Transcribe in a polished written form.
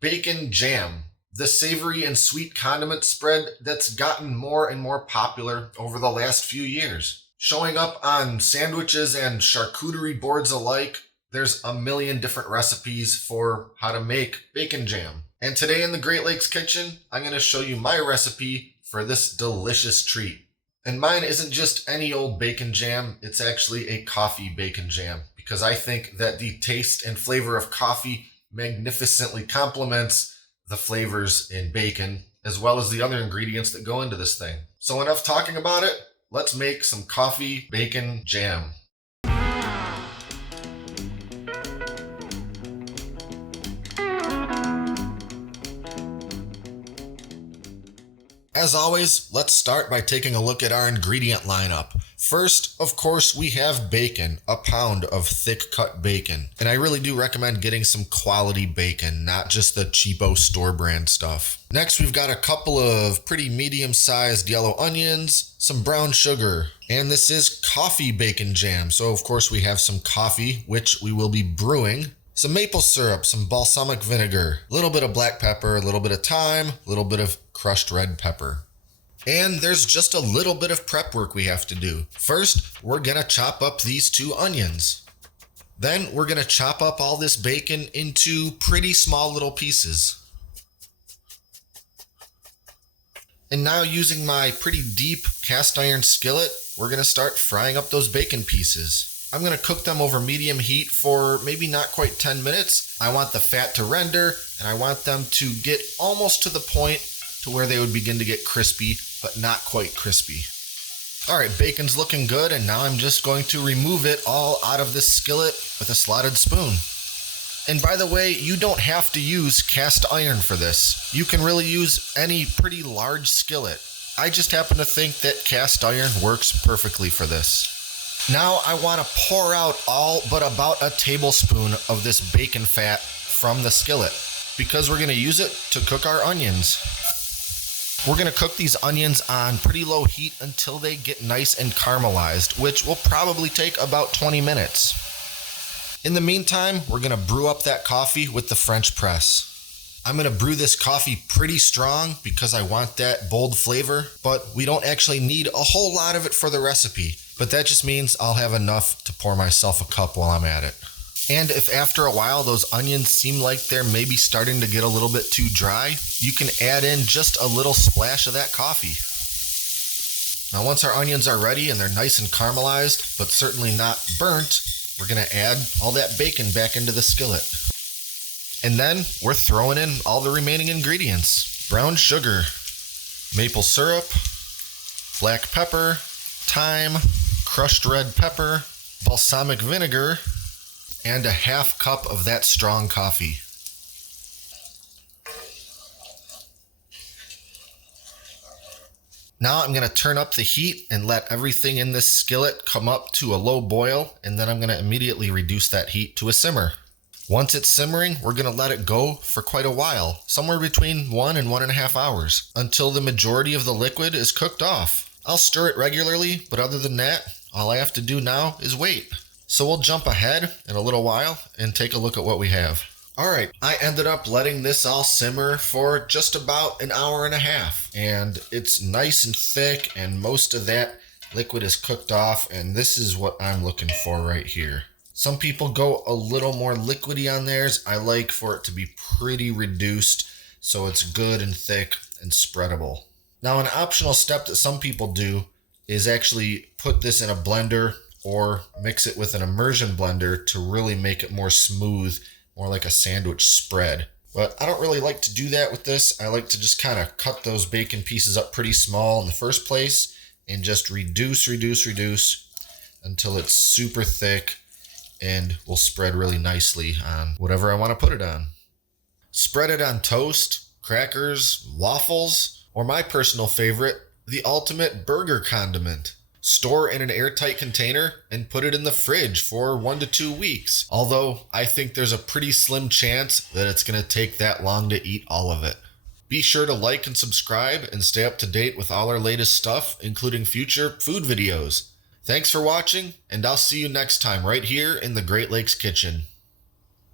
Bacon jam, the savory and sweet condiment spread that's gotten more and more popular over the last few years. Showing up on sandwiches and charcuterie boards alike, there's a million different recipes for how to make bacon jam. And today in the Great Lakes Kitchen, I'm going to show you my recipe for this delicious treat. And mine isn't just any old bacon jam, it's actually a coffee bacon jam, because I think that the taste and flavor of coffee magnificently complements the flavors in bacon, as well as the other ingredients that go into this thing. So enough talking about it, let's make some coffee bacon jam. As always, let's start by taking a look at our ingredient lineup. First, of course, we have bacon, a pound of thick cut bacon. And I really do recommend getting some quality bacon, not just the cheapo store brand stuff. Next, we've got a couple of pretty medium-sized yellow onions, some brown sugar, and this is coffee bacon jam. So of course we have some coffee, which we will be brewing, some maple syrup, some balsamic vinegar, a little bit of black pepper, a little bit of thyme, a little bit of crushed red pepper. And there's just a little bit of prep work we have to do. First, we're gonna chop up these 2 onions. Then we're gonna chop up all this bacon into pretty small little pieces. And now using my pretty deep cast iron skillet, we're gonna start frying up those bacon pieces. I'm gonna cook them over medium heat for maybe not quite 10 minutes. I want the fat to render, and I want them to get almost to the point to where they would begin to get crispy, but not quite crispy. All right, bacon's looking good, and now I'm just going to remove it all out of this skillet with a slotted spoon. And by the way, you don't have to use cast iron for this. You can really use any pretty large skillet. I just happen to think that cast iron works perfectly for this. Now I want to pour out all but about a tablespoon of this bacon fat from the skillet, because we're going to use it to cook our onions. We're going to cook these onions on pretty low heat until they get nice and caramelized, which will probably take about 20 minutes. In the meantime, we're going to brew up that coffee with the French press. I'm going to brew this coffee pretty strong because I want that bold flavor, but we don't actually need a whole lot of it for the recipe. But that just means I'll have enough to pour myself a cup while I'm at it. And if after a while those onions seem like they're maybe starting to get a little bit too dry, you can add in just a little splash of that coffee. Now once our onions are ready and they're nice and caramelized, but certainly not burnt, we're gonna add all that bacon back into the skillet. And then we're throwing in all the remaining ingredients. Brown sugar, maple syrup, black pepper, thyme, crushed red pepper, balsamic vinegar, and a half cup of that strong coffee. Now I'm going to turn up the heat and let everything in this skillet come up to a low boil, and then I'm going to immediately reduce that heat to a simmer. Once it's simmering, we're going to let it go for quite a while, somewhere between 1 and 1.5 hours, until the majority of the liquid is cooked off. I'll stir it regularly, but other than that, all I have to do now is wait. So we'll jump ahead in a little while and take a look at what we have. All right, I ended up letting this all simmer for just about 1.5 hours, and it's nice and thick, and most of that liquid is cooked off, and this is what I'm looking for right here. Some people go a little more liquidy on theirs. I like for it to be pretty reduced so it's good and thick and spreadable. Now, an optional step that some people do is actually put this in a blender or mix it with an immersion blender to really make it more smooth, more like a sandwich spread. But I don't really like to do that with this. I like to just kind of cut those bacon pieces up pretty small in the first place and just reduce until it's super thick and will spread really nicely on whatever I want to put it on. Spread it on toast, crackers, waffles, or my personal favorite, the ultimate burger condiment. Store in an airtight container and put it in the fridge for 1 to 2 weeks. Although I think there's a pretty slim chance that it's going to take that long to eat all of it. Be sure to like and subscribe and stay up to date with all our latest stuff, including future food videos. Thanks for watching, and I'll see you next time right here in the Great Lakes Kitchen.